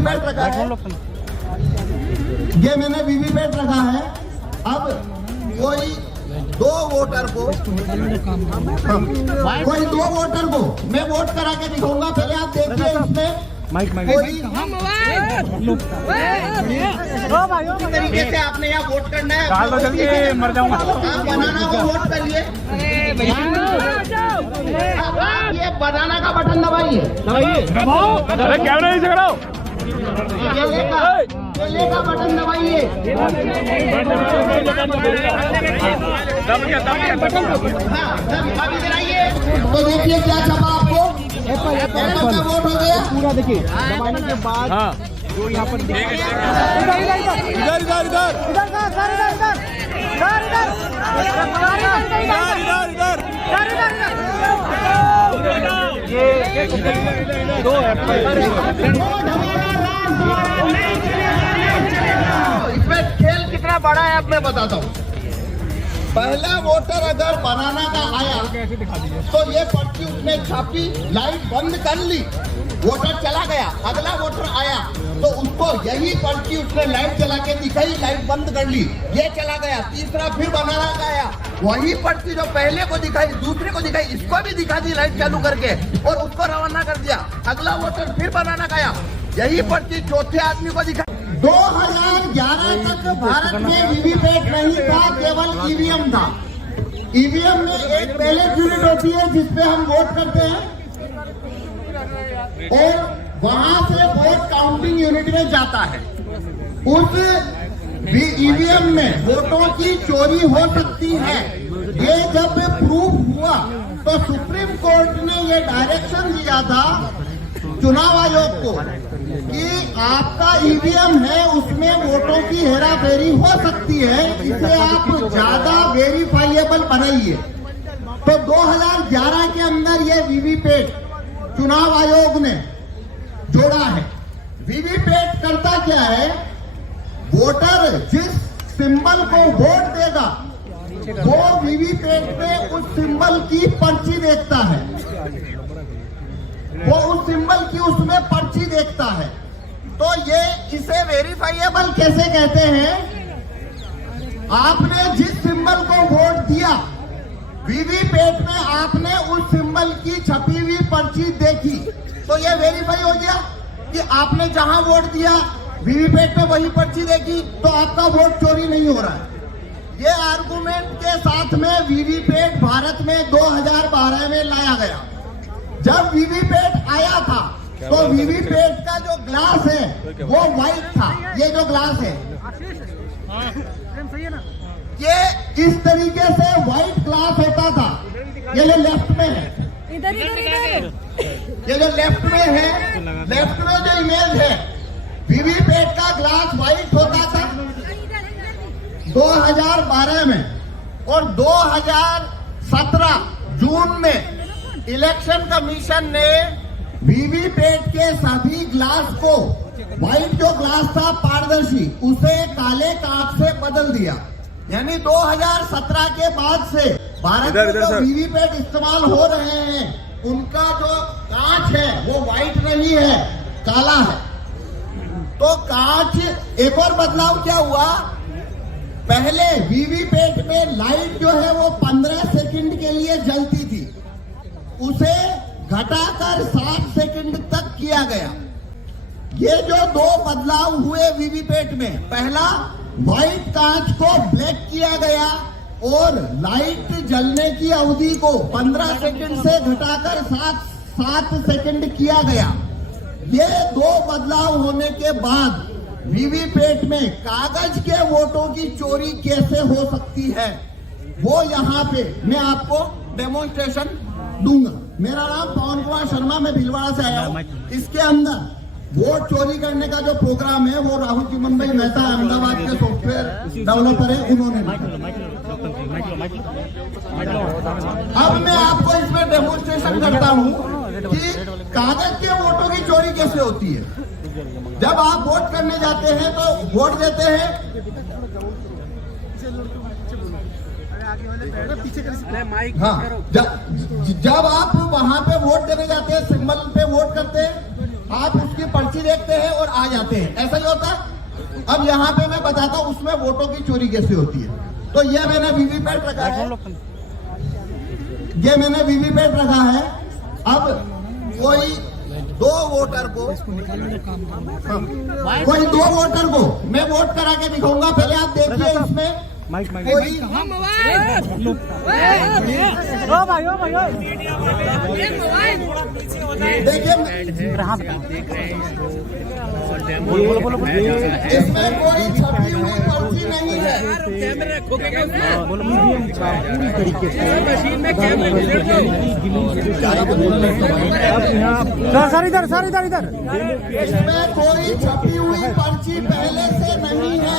VVPAT रखा है, ये मैंने वीवीपैट रखा है। अब कोई दो वोटर को मैं वोट करा के दिखाऊंगा। पहले आप देखिए इसमें कोई तरीके से आपने यहाँ वोट करना है। मर जाऊंगा। आप बनाना को वोट करिए। ये बनाना का बटन दबाइए। अरे कैमरा नहीं झगड़ाओ। केले का बटन दबाइए। तो देखिए क्या छपा आपको, एप्पल का वोट हो गया पूरा। देखिए दबाने के बाद जो यहाँ पर इधर दो एप्पल। इसमें खेल कितना बड़ा है अब मैं बताता हूँ। पहला वोटर अगर बनाना का आया तो ये पर्ची उसने छापी, लाइट बंद कर ली, वोटर चला गया। अगला वोटर आया तो उसको यही पर्ची उसने लाइट चला के दिखाई, लाइट बंद कर ली, ये चला गया। तीसरा फिर बनाना का आया, वही पर्ची जो पहले को दिखाई, दूसरे को दिखाई, इसको भी दिखा दी लाइट चालू करके और उसको रवाना कर दिया। अगला वोटर फिर बनाना का आया, यही पर्ची चौथे आदमी को दिखाई। 2011 तक भारत में वीवीपैट नहीं था, केवल ईवीएम था। ईवीएम में एक बैलेट यूनिट होती है जिसपे हम वोट करते हैं और वहां से वोट काउंटिंग यूनिट में जाता है। उस ईवीएम में वोटों की चोरी हो सकती है। ये जब प्रूफ हुआ तो सुप्रीम कोर्ट ने ये डायरेक्शन दिया था चुनाव आयोग को कि आपका ईवीएम है, उसमें वोटों की हेराफेरी हो सकती है, इसे आप ज्यादा वेरीफाइएबल बनाइए। तो 2011 के अंदर ये वीवीपैट चुनाव आयोग ने जोड़ा है। वीवीपैट करता क्या है, वोटर जिस सिंबल को वोट देगा वो वीवीपैट में उस सिंबल की पर्ची देखता है, वो उस सिंबल की उसमें पर्ची देखता है। तो ये इसे वेरीफाइएबल कैसे कहते हैं, आपने जिस सिंबल को वोट दिया वीवीपैट में आपने उस सिंबल की छपी हुई पर्ची देखी तो ये वेरीफाई हो गया कि आपने जहां वोट दिया वीवीपैट में वही पर्ची देखी तो आपका वोट चोरी नहीं हो रहा है। ये आर्गुमेंट के साथ में वीवीपैट भारत में 2012 में लाया गया। जब वीवीपैट आया था तो वीवीपैट का जो ग्लास है वो व्हाइट था। ये जो ग्लास है ये इस तरीके से व्हाइट ग्लास होता था। ये जो लेफ्ट में है, इधर ये जो लेफ्ट में है, लेफ्ट में जो इमेज है वीवीपैट का ग्लास व्हाइट होता था 2012 में। और 2017 जून में इलेक्शन कमीशन ने वीवीपैट के सभी ग्लास को, व्हाइट जो ग्लास था पारदर्शी, उसे काले कांच से बदल दिया। यानी 2017 के बाद से भारत में जो वीवीपैट इस्तेमाल हो रहे हैं उनका जो कांच है वो व्हाइट नहीं है, काला है। तो कांच, एक और बदलाव क्या हुआ, पहले वीवीपैट में लाइट जो है वो 15 सेकंड के लिए जलती थी, उसे घटाकर 7 सेकंड तक किया गया। ये जो दो बदलाव हुए वीवीपैट में, पहला व्हाइट कांच को ब्लैक किया गया और लाइट जलने की अवधि को 15 सेकंड से घटाकर 7 सेकंड किया गया। ये दो बदलाव होने के बाद वीवीपैट में कागज के वोटों की चोरी कैसे हो सकती है वो यहाँ पे मैं आपको डेमोन्स्ट्रेशन दूंगा। मेरा नाम पवन कुमार शर्मा, मैं भीलवाड़ा से आया हूँ। इसके अंदर वोट चोरी करने का जो प्रोग्राम है वो राहुल चिमन भाई मेहता अहमदाबाद के सॉफ्टवेयर डेवलपर है, उन्होंने। अब मैं आपको इसमें डेमोन्स्ट्रेशन करता हूँ कि कागज के वोटों की चोरी कैसे होती है। जब आप वोट करने जाते हैं तो वोट देते हैं, हाँ, जब आप वहां पे वोट देने जाते हैं, सिंबल पे वोट करते हैं, आप उसकी पर्ची देखते हैं और आ जाते हैं, ऐसा ही होता है। अब यहाँ पे मैं बताता हूँ उसमें वोटों की चोरी कैसे होती है। तो ये मैंने वीवीपैट रखा है, ये मैंने वीवीपैट रखा है। अब कोई दो वोटर को मैं वोट करा के दिखाऊंगा। पहले आप देखिए इसमें कोई इसमें कोई छपी हुई पर्ची नहीं है। सर इधर इसमें कोई छपी हुई पर्ची पहले से नहीं है।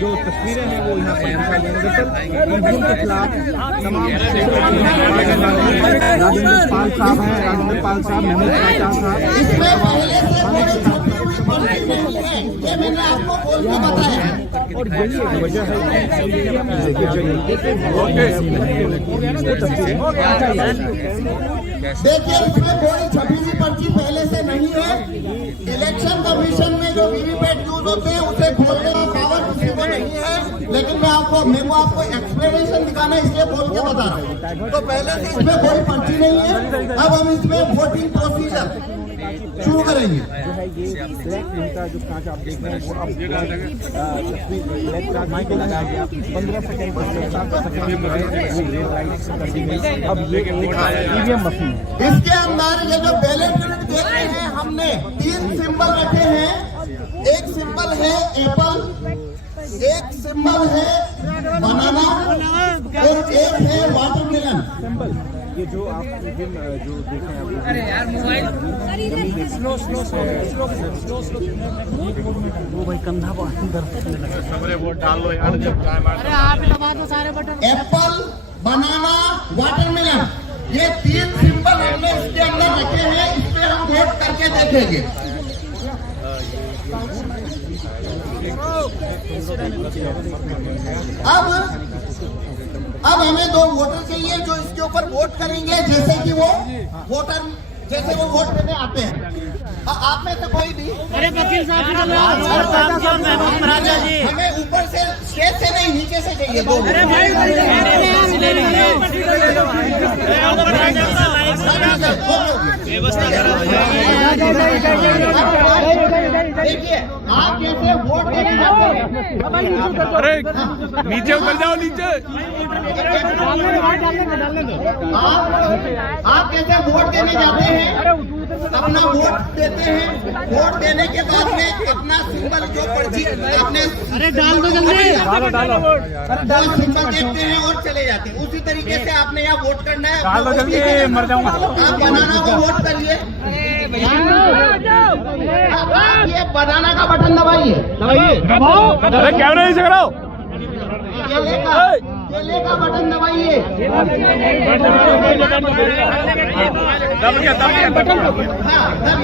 जो तस्वीरें हैं वो यहाँ पर के खिलाफ तमाम राजेंद्र पाल साहब हैं, राजेंद्र पाल साहब, महमूद चाचा साहब। इसमें पहले से कोई छपी हुई पर्ची नहीं है, ये मैंने आपको बोल के बताया। और यही वजह है देखिए इसमें कोई छपी हुई पर्ची पहले से नहीं है। इलेक्शन कमीशन में जो वीवीपैट यूज होते हैं उसे खोलने का पावर किसी को नहीं है। लेकिन मेरे को आपको एक्सप्लेनेशन दिखाना है, इसलिए बोल के बता रहा हूँ। तो पहले से इसमें कोई पर्ची नहीं है। अब हम इसमें वोटिंग प्रोसीजर शुरू करेंगे। ये ब्लैक इनका जो कांच आप देख रहे हैं वो अब ब्लैक कांच माइक लगाया गया 15 सेकंड अब ये ईवीएम मशीन है। इसके अंदर ये जो बैलेट यूनिट देख रहे हैं हमने 3 सिंबल रखे हैं। एक सिंबल है एप्पल, एक सिंबल है बनाना और एक है वाटरमेलन। सिंबल ये जो आप जो देखें आप अरे यार मोबाइल स्लो वो भाई कंधा को अंदर सबरे वोट डाल लो यार, जब टाइम आ अरे आप दबा दो सारे बटन। एप्पल, बनाना, वाटरमेलन, ये 3 सिंबल हमने इसके अंदर रखे हैं। इस पे हम वोट करके देखेंगे। अब हमें 2 वोटर चाहिए जो इसके ऊपर वोट करेंगे, जैसे कि वो वोट देने आते हैं। आप में से कोई भी अरे वकील साहब राजा जी हमें ऊपर से स्टेज से नहीं नीचे से चाहिए 2 अरे भाई देखिए आप कैसे वोट देने जाते हैं। अरे नीचे उतर जाओ, नीचे आप कैसे वोट देने जाते हैं, अपना वोट देते हैं। वोट देने के बाद में अपना सिंबल जो पर्ची आपने अरे डाल दो जल्दी वो सिंबल देखते हैं और चले जाते हैं। उसी तरीके से आपने यहाँ वोट करना है। डाल दो जल्दी, मर जाऊंगा। आप बनाना को वोट करिए। आप ये बनाना का बटन दबाइए। अरे कैमरा नीचे कराओ। केले का बटन दबाइए।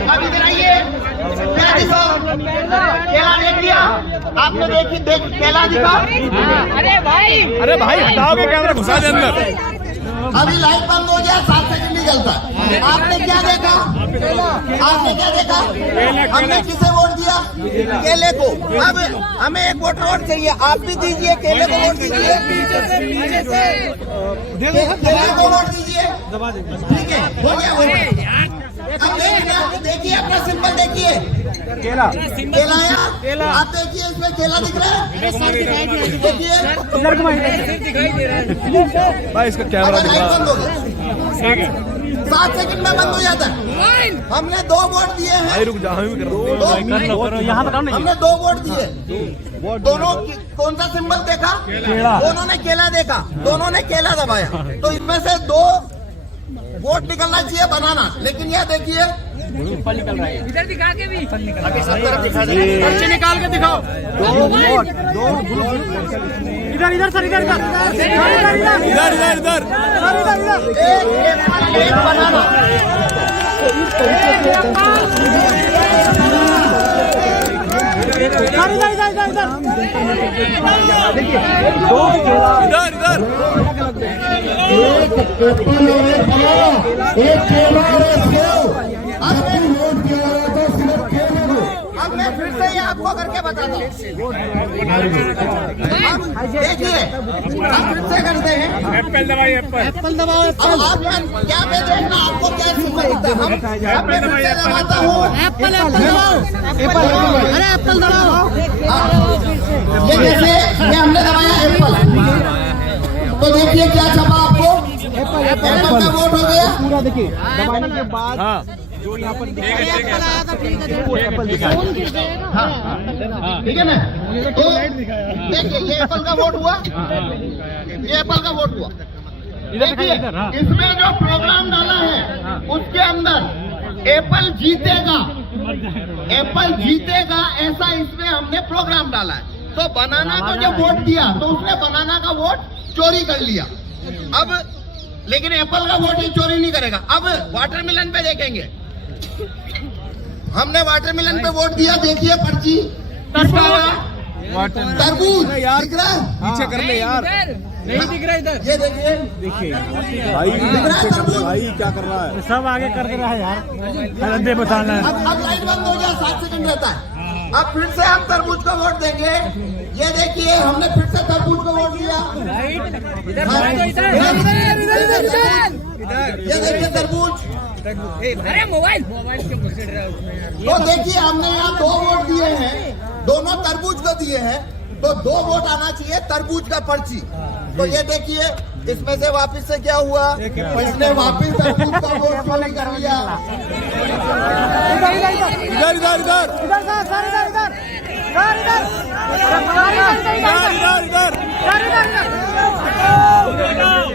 अब इधर आइए, केला देख लिया आपने, देख केला दिखा। अरे भाई हटाओगे कैमरा, घुसा दे अंदर। अभी लाइट बंद हो गया, 7 सेकंड निकलता है। आपने क्या देखा? हमने किसे वोट दिया? केले को। अब हमें एक वोटर वोट चाहिए, आप भी दीजिए। केले को वोट दीजिए, केले को वोट दीजिए। ठीक है, हो गया। अब देखिए अपना सिंबल देखिए, केला यार। आप देखिए इसमें केला दिख रहा है, देखिए भाई इसका कैमरा बंद हो गया। 7 सेकंड में बंद हो जाता है। हमने 2 वोट दिए हैं। रुक जा, हम भी कर रहे हैं। यहाँ बताओ हमने 2 वोट दिए। दोनों कौन सा सिंबल देखा? दोनों ने केला देखा, दोनों ने केला दबाया। तो इनमें से 2 वोट निकलना चाहिए बनाना। लेकिन यह देखिए निकल रहा है। इधर दिखा के भी पर्ची निकाल के दिखाओ। 2 वोट 2 इधर सर इधर एक बनाना। देखिए 2 इधर एक एप्पल और एक बनाना, एक केला और एक सेब। अब वोट किया जाता है सिर्फ केले बताता हूँ। देखिए हम फिर से करते हैं। एप्पल दबाइए एप्पल। एप्पल दबाओ अब आप क्या पे देखना आपको क्या सिग्नल दिखता है। हम मैं फिर से दबाता हूँ। एप्पल दबाओ। अरे एप्पल दबाओ। ये जैसे ये हमने दबाया एप्पल, तो देखिए क्या छपा आपको, एप्पल का वोट हो गया। पूरा देखिए दबाने के बाद हाँ जो यहाँ पर एप्पल आया था, ठीक है। वो एप्पल दिखा फोन गिर जाएगा। ठीक है ना, तो देखिए ये एप्पल का वोट हुआ, ये एप्पल का वोट हुआ। देखिए इसमें जो प्रोग्राम डाला है उसके अंदर एप्पल जीतेगा, एप्पल जीतेगा ऐसा इसमें हमने प्रोग्राम डाला है। तो बनाना को जब वोट दिया तो उसने बनाना का वोट चोरी कर लिया। अब लेकिन एप्पल का वोट ही चोरी नहीं करेगा। अब वाटरमेलन पे देखेंगे, हमने वाटरमेलन पे वोट दिया। देखिए पर्ची तरबूज यार दिख रहा है, पीछे कर ले यार। नहीं दिख रहा इधर। ये देखिए देखिए भाई दिख रहा है तरबूज। भाई क्या कर रहा है। सब आगे कर दे रहा है यार। दे बताना है। अब लाइट बंद हो गया, 7 सेकंड रहता है। अब फिर से हम तरबूज को वोट देंगे। ये देखिए हमने फिर से तरबूज को वोट दिया। ये देखिए तरबूज। अरे मोबाइल तो देखिए हमने यहाँ 2 वोट दिए हैं, दोनों तरबूज को दिए हैं, तो 2 वोट आना चाहिए तरबूज का पर्ची। तो ये देखिए इसमें से वापस से क्या हुआ, इसने वापस तरबूज का वोट चोरी कर लिया। इधर इधर इधर इधर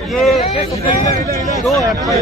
ये 2 एप्पल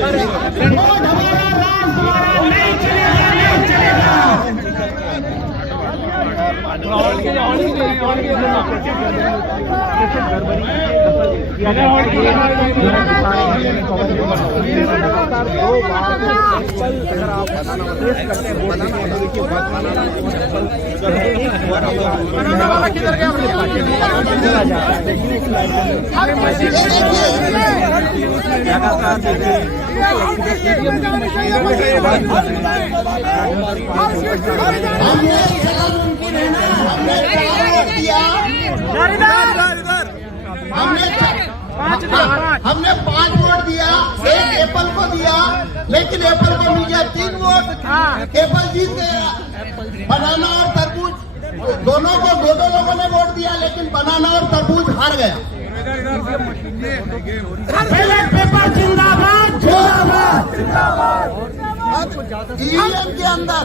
हमने 5 वोट दिया, 1 एप्पल को दिया, लेकिन एप्पल को मिल गया 3 वोट। एप्पल जीत गया। बनाना और तरबूज दोनों को 2 लोगों ने वोट दिया, लेकिन बनाना और तरबूज हार गया। पेपर जिंदाबाद जिंदाबाद। ईवीएम के अंदर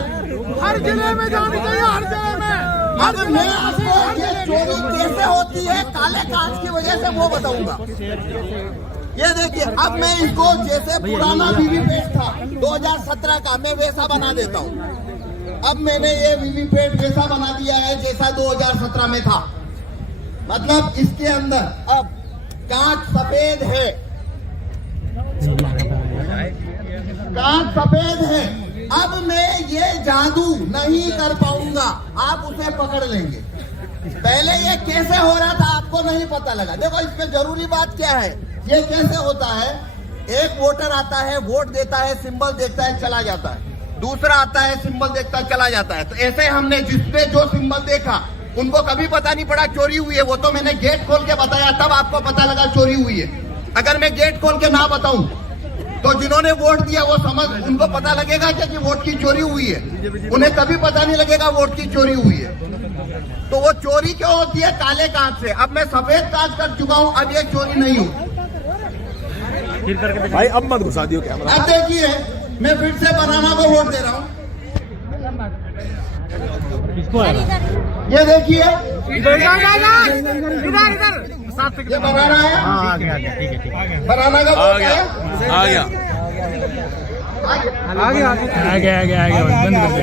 हर जिले में जानी चाहिए, हर जिले में। अब मैं आपको ये चोरी कैसे होती है काले कांच की वजह से वो बताऊंगा। ये देखिए अब मैं इसको जैसे पुराना वीवीपैट था 2017 का, मैं वैसा बना देता हूँ। अब मैंने ये वीवीपैट वैसा बना दिया है जैसा 2017 में था। मतलब इसके अंदर अब कांच सफेद है, कांच सफेद है। अब मैं ये जादू नहीं कर पाऊंगा, आप उसे पकड़ लेंगे। पहले ये कैसे हो रहा था आपको नहीं पता लगा। देखो इसमें जरूरी बात क्या है, ये कैसे होता है, एक वोटर आता है, वोट देता है, सिंबल देखता है, चला जाता है। दूसरा आता है, सिंबल देखता है, चला जाता है। तो ऐसे हमने जिसने जो सिंबल देखा उनको कभी पता नहीं पड़ा चोरी हुई है। वो तो मैंने गेट खोल के बताया, तब आपको पता लगा चोरी हुई है। अगर मैं गेट खोल के ना बताऊं तो जिन्होंने वोट दिया वो समझ, उनको पता लगेगा कि वोट की चोरी हुई है, उन्हें कभी पता नहीं लगेगा वोट की चोरी हुई है। तो वो चोरी क्यों होती है, काले कांच से। अब मैं सफेद कांच कर चुका हूं, अब ये चोरी नहीं होगी। भाई अब मत घुसा दियो कैमरा। अब देखिए मैं फिर से बनाना को वोट दे रहा हूँ। ये देखिए इधर ये बनाना है, बनाना का वोट है। आ गया बंद कर दे।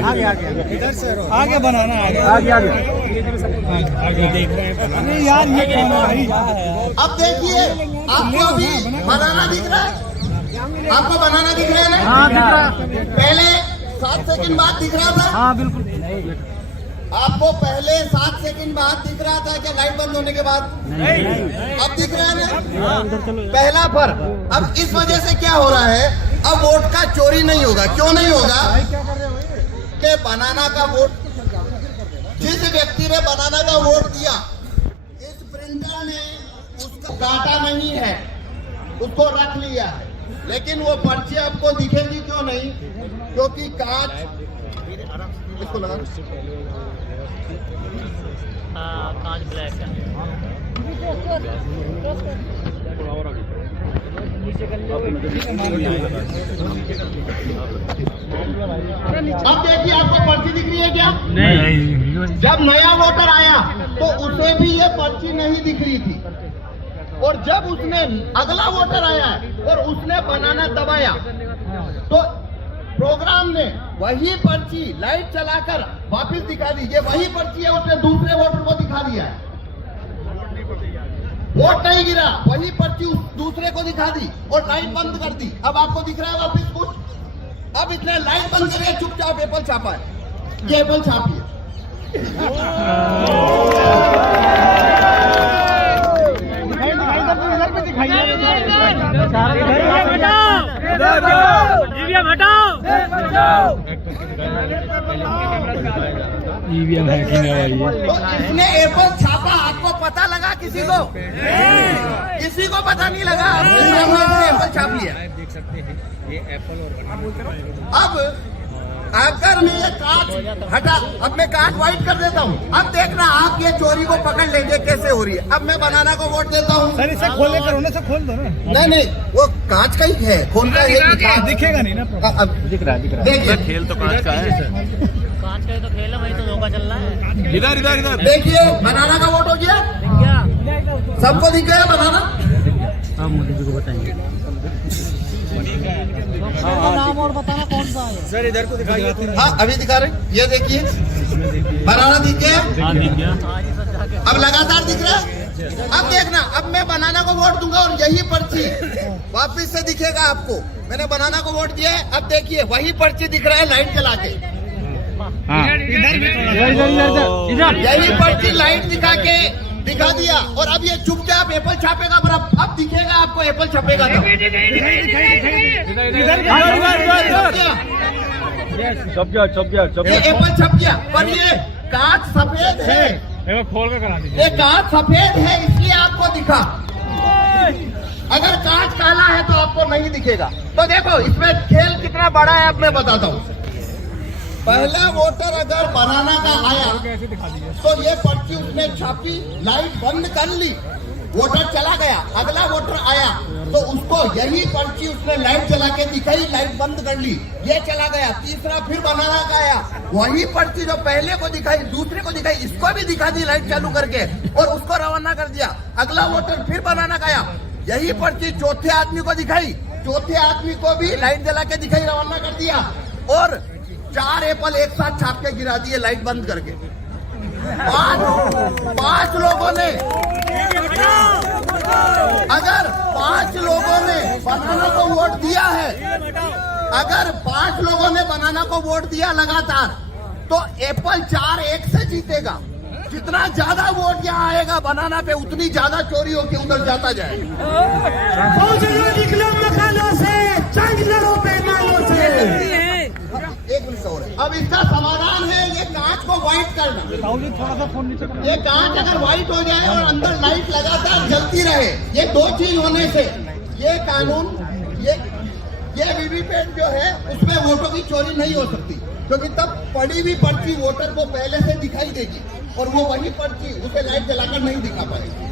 आगे बनाना आगे देख रहे हैं। अरे यार ये कौन है भाई। अब देखिए आपको अभी बनाना दिख रहा है, आपको बनाना दिख रहा है ना? हाँ दिख रहा। पहले 7 सेकंड बाद दिख रहा था। हाँ बिल्कुल। आपको पहले 7 सेकंड बाद दिख रहा था क्या लाइट बंद होने के बाद? अब दिख रहा है ना? पहला फर्क। अब इस वजह से क्या हो रहा है, अब वोट का चोरी नहीं होगा। क्यों नहीं होगा? कि बनाना का वोट जिस व्यक्ति ने बनाना का वोट दिया, इस प्रिंटर ने उसका काटा नहीं है, उसको रख लिया है, लेकिन वो पर्ची आपको दिखेगी क्यों नहीं? क्योंकि कांच इसको लगा, कांच ब्लैक है। अब देखिए आपको पर्ची दिख रही है क्या? नहीं। जब नया वोटर आया तो उसे भी ये पर्ची नहीं दिख रही थी, और जब उसने अगला वोटर आया और उसने बनाना दबाया तो प्रोग्राम ने वही पर्ची लाइट चलाकर वापस दिखा दी। ये वही पर्ची है, उसने दूसरे वोटर को दिखा दिया है। वोट नहीं गिरा, वही पर्ची उस दूसरे को दिखा दी और लाइट बंद कर दी। अब आपको दिख रहा है वापस कुछ? अब इसने लाइट बंद करके चुपचाप एप्पल छापा है। ये एप्पल छापी है। ईवीएम हैकिंग है भाई। तो इसने एप्पल छापा, आपको पता लगा? किसी को किसी को पता नहीं लगा? इसने एप्पल छाप लिया। देख सकते हैं ये एप्पल और अब अगर मैं ये कांच हटा, अब मैं कांच व्हाइट कर देता हूँ। अब देखना आप ये चोरी को पकड़ लेंगे कैसे हो रही है। अब मैं बनाना को वोट देता हूँ। सर इसे खोलने करो ना, से खोल दो ना। नहीं, वो कांच का ही है, खोल का दिखेगा नहीं ना। अब दिख रहा है। देखिए, खेल तो कांच का है। कांच का ही तो खेल है, वही तो धोखा चल रहा है। इधर इधर इधर देखिए बनाना का वोट हो गया। सबको दिख गया बनाना? हाँ, मोदी जी को बताएंगे। नाम और बताना कौन सा है? सर इधर को दिखाइए। हाँ अभी दिखा रहे, ये देखिए बनाना दिख गया। अब लगातार दिख रहा है। अब देखना, अब मैं बनाना को वोट दूंगा और यही पर्ची वापिस से दिखेगा आपको। मैंने बनाना को वोट दिया है। अब देखिए वही पर्ची दिख रहा है लाइट जला के। यही पर्ची लाइट दिखा दिया और अब ये चुपचाप एप्पल छापेगा। पर अब दिखेगा आपको एप्पल छपेगा तो। ये एप्पल छप गया, पर ये कांच सफेद है। खोल कर करा दीजिए। ये कांच सफेद है इसलिए आपको दिखा। अगर कांच काला है तो आपको नहीं दिखेगा। तो देखो इसमें खेल कितना बड़ा है, अब मैं बताता हूँ। पहला वोटर अगर बनाना का आया तो ये पर्ची उसने छापी, लाइट बंद कर ली, वोटर चला गया। अगला वोटर आया तो उसको यही पर्ची उसने लाइट चला के दिखाई, लाइट बंद कर ली, ये चला गया। तीसरा फिर बनाना का आया, वही पर्ची जो पहले को दिखाई, दूसरे को दिखाई, इसको भी दिखा दी लाइट चालू करके और उसको रवाना कर दिया। अगला वोटर फिर बनाना का आया, यही पर्ची चौथे आदमी को दिखाई, चौथे आदमी को भी लाइट जला के दिखाई, रवाना कर दिया और 4 एप्पल एक साथ छाप के गिरा दिए लाइट बंद करके। पांच लोगों ने, अगर 5 लोगों ने बनाना को वोट दिया है, अगर 5 लोगों ने बनाना को वोट दिया लगातार, तो एप्पल 4-1 से जीतेगा। जितना ज्यादा वोट यहाँ आएगा बनाना पे, उतनी ज्यादा चोरी होके उधर जाता जाएगा। एक मिनट और है। अब इसका समाधान है ये कांच को व्हाइट करना। ये कांच अगर व्हाइट हो जाए और अंदर लाइट लगातार जलती रहे, ये 2 चीज होने से ये कानून, ये वीवीपैट जो है उसमें वोटों की चोरी नहीं हो सकती, क्योंकि तब पड़ी हुई पर्ची वोटर को पहले से दिखाई देगी और वो वही पर्ची उसे लाइट जलाकर नहीं दिखा पाएगी।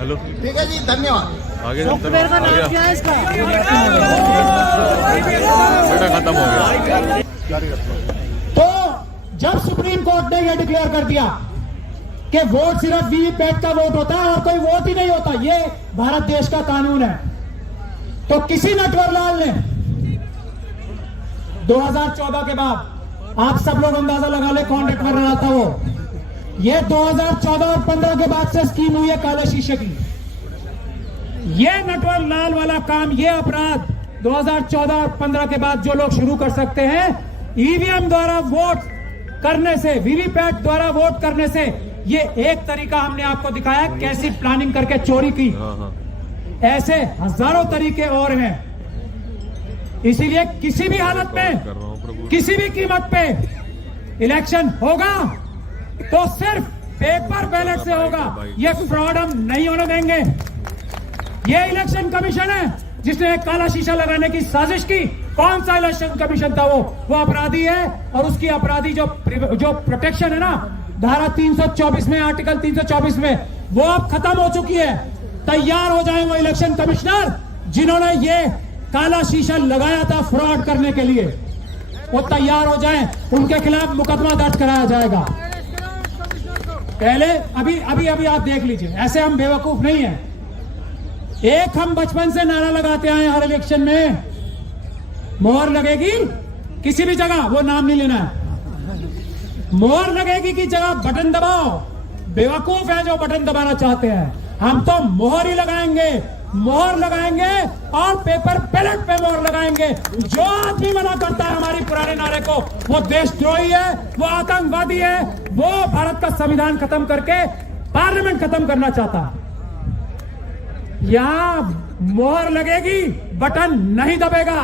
हेलो, ठीक है जी, धन्यवाद। आगे सॉफ्टवेयर का नाम क्या है इसका? खत्म हो गया। तो जब सुप्रीम कोर्ट ने यह डिक्लेयर कर दिया कि वोट सिर्फ वीवीपैट का वोट होता है और कोई वोट ही नहीं होता, ये भारत देश का कानून है, तो किसी नटवरलाल ने 2014 के बाद, आप सब लोग अंदाजा लगा ले कौन नटवरलाल था वो, ये 2014 और 15 के बाद से स्कीम हुई है काले शीशे की। ये नटवरलाल वाला काम, ये अपराध 2014 और 15 के बाद जो लोग शुरू कर सकते हैं, ईवीएम द्वारा वोट करने से, वीवीपैट द्वारा वोट करने से, ये एक तरीका हमने आपको दिखाया कैसी प्लानिंग करके चोरी की। ऐसे हजारों तरीके और हैं। इसीलिए किसी भी हालत में, किसी भी कीमत पे इलेक्शन होगा तो सिर्फ पेपर बैलेट से होगा। ये फ्रॉड हम नहीं होने देंगे। ये इलेक्शन कमीशन है जिसने एक काला शीशा लगाने की साजिश की। कौन सा इलेक्शन कमीशन था वो अपराधी है, और उसकी अपराधी जो प्रोटेक्शन है ना, धारा 324 में, आर्टिकल 324 में, वो अब खत्म हो चुकी है। तैयार हो जाए वो इलेक्शन कमिश्नर जिन्होंने ये काला शीशा लगाया था फ्रॉड करने के लिए, वो तैयार हो जाएं, उनके खिलाफ मुकदमा दर्ज कराया जाएगा। पहले अभी आप देख लीजिए, ऐसे हम बेवकूफ नहीं हैं। एक हम बचपन से नारा लगाते आए हर इलेक्शन में, मोहर लगेगी किसी भी जगह, वो नाम नहीं लेना है, मोहर लगेगी की जगह बटन दबाओ। बेवकूफ है जो बटन दबाना चाहते हैं। हम तो मोहर ही लगाएंगे, मोहर लगाएंगे और पेपर बैलेट पे मोहर लगाएंगे। जो आदमी मना करता है हमारी पुराने नारे को, वो देशद्रोही है, वो आतंकवादी है, वो भारत का संविधान खत्म करके पार्लियामेंट खत्म करना चाहता है। यहां मोहर लगेगी, बटन नहीं दबेगा।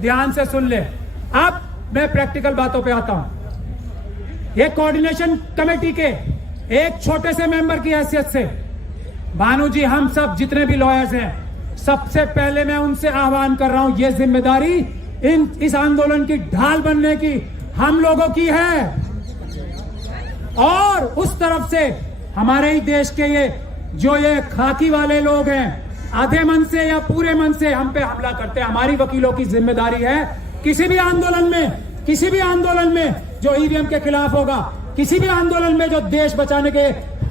ध्यान से सुन ले। अब मैं प्रैक्टिकल बातों पे आता हूं। ये कोऑर्डिनेशन कमेटी के एक छोटे से मेंबर की हैसियत से भानु जी, हम सब जितने भी लॉयर्स हैं, सबसे पहले मैं उनसे आह्वान कर रहा हूं, ये जिम्मेदारी इस आंदोलन की ढाल बनने की हम लोगों की है। और उस तरफ से हमारे ही देश के ये खाकी वाले लोग हैं, आधे मन से या पूरे मन से हम पे हमला करते हैं। हमारी वकीलों की जिम्मेदारी है, किसी भी आंदोलन में जो ईवीएम के खिलाफ होगा, किसी भी आंदोलन में जो देश बचाने के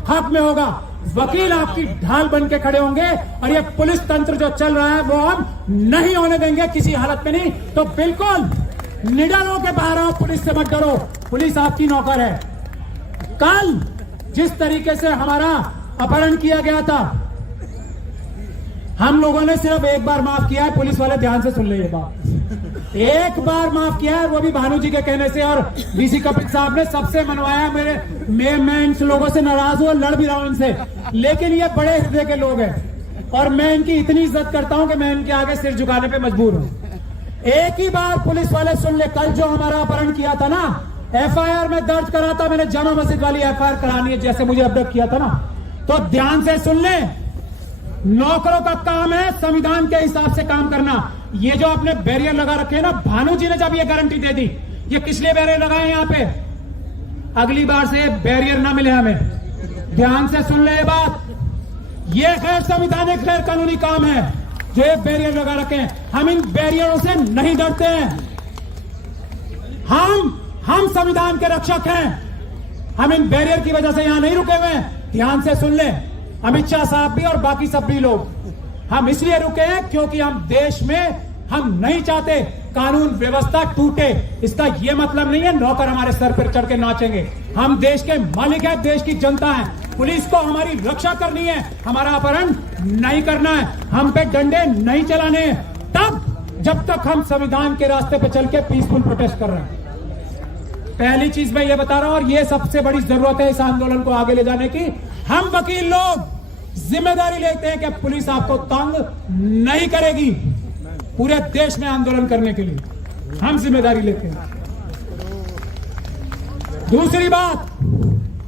हक में होगा, वकील आपकी ढाल बन के खड़े होंगे। और ये पुलिस तंत्र जो चल रहा है वो हम नहीं होने देंगे किसी हालत में। नहीं तो बिल्कुल निडर होकर बाहर आओ, पुलिस से मत डरो, पुलिस आपकी नौकर है। कल जिस तरीके से हमारा अपहरण किया गया था, हम लोगों ने सिर्फ एक बार माफ किया है। पुलिस वाले ध्यान से सुन ले, ये बात एक बार माफ किया है, वो भी भानु जी के कहने से, और डीसी कपिल साहब ने सबसे मनवाया। मैं इन लोगों से नाराज हूं, लड़ भी रहा हूं इनसे, लेकिन ये बड़े हृदय के लोग हैं और मैं इनकी इतनी इज्जत करता हूं कि मैं इनके आगे सिर झुकाने पे मजबूर हूं। एक ही बार पुलिस वाले सुन ले, कल जो हमारा अपहरण किया था ना, एफआईआर में दर्ज करा था मैंने, जामा मस्जिद वाली एफआईआर करानी है जैसे मुझे अवगत किया था ना, तो ध्यान से सुन ले। नौकरों का काम है संविधान के हिसाब से काम करना। ये जो आपने बैरियर लगा रखे हैं ना, भानु जी ने जब ये गारंटी दे दी, ये किस लिए बैरियर लगाए यहाँ पे, अगली बार से बैरियर ना मिले हमें। ध्यान से सुन ले ये बात, ये गैर संवैधानिक गैर कानूनी काम है जो ये बैरियर लगा रखे हैं। हम इन बैरियरों से नहीं डरते हैं। हम संविधान के रक्षक हैं। हम इन बैरियर की वजह से यहां नहीं रुके हुए हैं। ध्यान से सुन ले, अमित शाह साहब भी और बाकी सब भी लोग, हम इसलिए रुके हैं क्योंकि हम देश में हम नहीं चाहते कानून व्यवस्था टूटे। इसका यह मतलब नहीं है नौकर हमारे सर पर चढ़ के नाचेंगे। हम देश के मालिक हैं, देश की जनता है। पुलिस को हमारी रक्षा करनी है, हमारा अपहरण नहीं करना है, हम पे डंडे नहीं चलाने हैं, तब जब तक हम संविधान के रास्ते पे चल के पीसफुल प्रोटेस्ट कर रहे हैं। पहली चीज मैं ये बता रहा हूं, और ये सबसे बड़ी जरूरत है इस आंदोलन को आगे ले जाने की। हम वकील लोग जिम्मेदारी लेते हैं कि पुलिस आपको तंग नहीं करेगी। पूरे देश में आंदोलन करने के लिए हम जिम्मेदारी लेते हैं। दूसरी बात,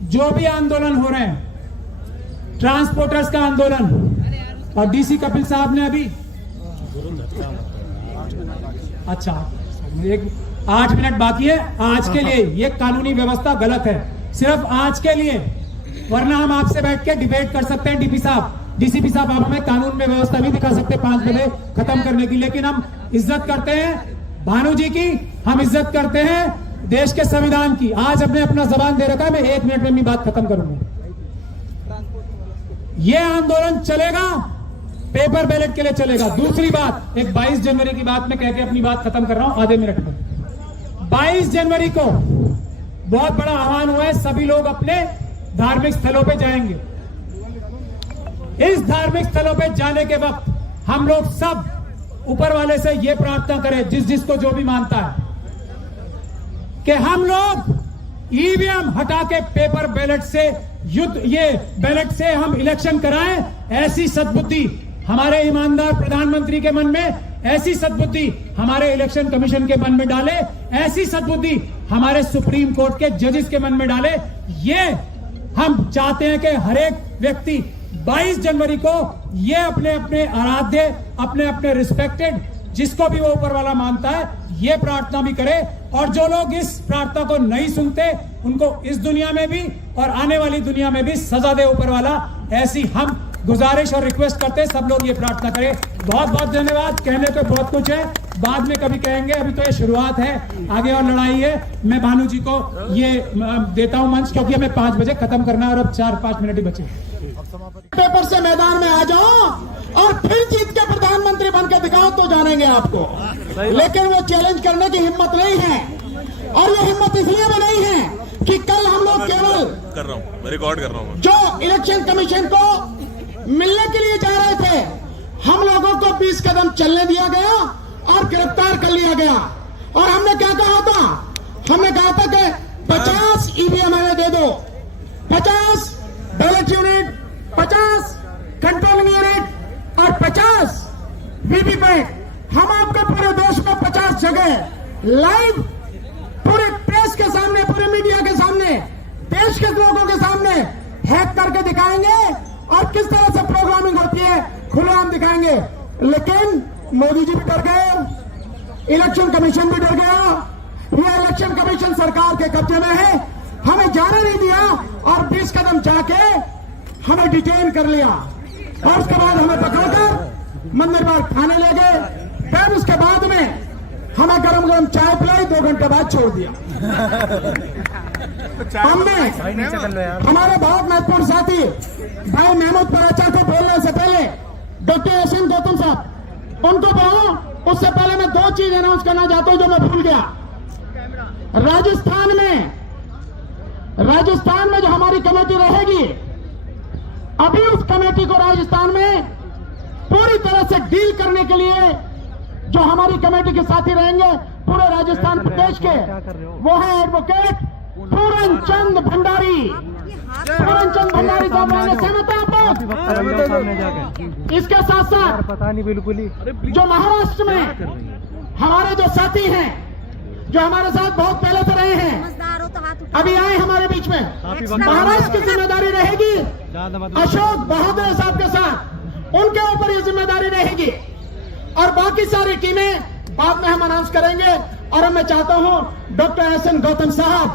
जो भी आंदोलन हो रहे हैं, ट्रांसपोर्टर्स का आंदोलन, और डीसी कपिल साहब ने अभी अच्छा 8 मिनट बाकी है आज के लिए। ये कानूनी व्यवस्था गलत है, सिर्फ आज के लिए, वरना हम आपसे बैठ के डिबेट कर सकते हैं। डीसीपी साहब आप हमें कानून में व्यवस्था भी दिखा सकते हैं 5 बजे खत्म करने की, लेकिन हम इज्जत करते हैं भानु जी की, हम इज्जत करते हैं देश के संविधान की। आज हमने अपना जबान दे रखा है, मैं 1 मिनट में अपनी बात खत्म करूंगा। यह आंदोलन चलेगा, पेपर बैलेट के लिए चलेगा। दूसरी बात, एक 22 जनवरी की बात मैं कह के अपनी बात खत्म कर रहा हूं आधे मिनट में। 22 जनवरी को बहुत बड़ा आह्वान हुआ है, सभी लोग अपने धार्मिक स्थलों पे जाएंगे। इस धार्मिक स्थलों पे जाने के वक्त हम लोग सब ऊपर वाले से ये प्रार्थना करें, जिसको जो भी मानता है, कि हम लोग ईवीएम हटा के पेपर बैलेट से बैलेट से हम इलेक्शन कराएं। ऐसी सद्बुद्धि हमारे ईमानदार प्रधानमंत्री के मन में, ऐसी सद्बुद्धि हमारे इलेक्शन कमीशन के मन में डाले, ऐसी सद्बुद्धि हमारे सुप्रीम कोर्ट के जजेस के मन में डाले। ये हम चाहते हैं कि हर एक व्यक्ति 22 जनवरी को ये अपने अपने आराध्य, अपने अपने रिस्पेक्टेड, जिसको भी वो ऊपर वाला मानता है, ये प्रार्थना भी करे। और जो लोग इस प्रार्थना को नहीं सुनते उनको इस दुनिया में भी और आने वाली दुनिया में भी सजा दे ऊपर वाला, ऐसी हम गुजारिश और रिक्वेस्ट करते हैं। सब लोग ये प्रार्थना करें। बहुत बहुत धन्यवाद। कहने को बहुत कुछ है, बाद में कभी कहेंगे, अभी तो ये शुरुआत है, आगे और लड़ाई है। मैं भानु जी को ये देता हूं मंच, क्योंकि हमें 5 बजे खत्म करना है और अब 4-5 मिनट ही बचे। पेपर से मैदान में आ जाओ और फिर जीत के प्रधानमंत्री बन के दिखाओ तो जानेंगे आपको। लेकिन वो चैलेंज करने की हिम्मत नहीं है, और ये हिम्मत इसलिए भी नहीं है कि कल हम लोग केवल कर रहा हूँ, रिकॉर्ड कर रहा हूँ। जो इलेक्शन कमीशन को मिलने के लिए जा रहे थे, हम लोगों को 20 कदम चलने दिया गया और गिरफ्तार कर लिया गया। और हमने क्या कहा था? हमने कहा था कि 50 ईवीएम हमें दे दो, 50 बैलेट यूनिट, 50 कंट्रोलिंग यूनिट और 50 वीवीपैट। हम आपको पूरे देश में 50 जगह लाइव, पूरे प्रेस के सामने, पूरे मीडिया के सामने, देश के लोगों के सामने हैक करके दिखाएंगे और किस तरह से प्रोग्रामिंग होती है खुलेआम दिखाएंगे। लेकिन मोदी जी भी डर गए, इलेक्शन कमीशन भी डर गया। यह इलेक्शन कमीशन सरकार के कब्जे में है, हमें जाने नहीं दिया और 20 कदम जाके हमें डिटेन कर लिया और उसके बाद हमें पकड़कर मंदिर बाग थाने ले गए। फिर उसके बाद में हमें गरम गरम चाय पिलाई, 2 घंटे बाद छोड़ दिया। हमने हमारे बहुत महत्वपूर्ण साथी भाई महमूद पराचा को बोलने से पहले डॉक्टर एसएन गौतम साहब उनको बोलो, उससे पहले मैं 2 चीज अनाउंस करना चाहता हूं जो मैं भूल गया। राजस्थान में जो हमारी कमेटी रहेगी, अभी उस कमेटी को राजस्थान में पूरी तरह से डील करने के लिए जो हमारी कमेटी के साथी रहेंगे पूरे राजस्थान प्रदेश के, वो है एडवोकेट पूरन चंद भंडारी। पूरन चंद भंडारी साहब रहने सहमत है आप लोग? इसके साथ साथ पता नहीं बिल्कुल ही जो महाराष्ट्र में हमारे जो साथी हैं, जो हमारे साथ बहुत पहले से रहे हैं, अभी आए हमारे बीच में, महाराष्ट्र की जिम्मेदारी रहेगी अशोक बहादुर साहब के साथ, उनके ऊपर ये जिम्मेदारी रहेगी। और बाकी सारी टीमें बाद में हम अनाउंस करेंगे। और मैं चाहता हूं डॉक्टर एसएन गौतम साहब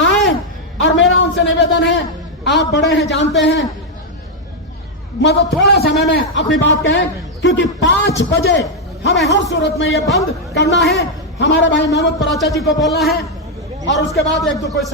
आए, और मेरा उनसे निवेदन है, आप बड़े हैं, जानते हैं, मतलब थोड़ा समय में अपनी बात कहें, क्योंकि 5 बजे हमें हर सूरत में ये बंद करना है। हमारे भाई महमूद पराचा जी को बोलना है और उसके बाद 1-2 कोई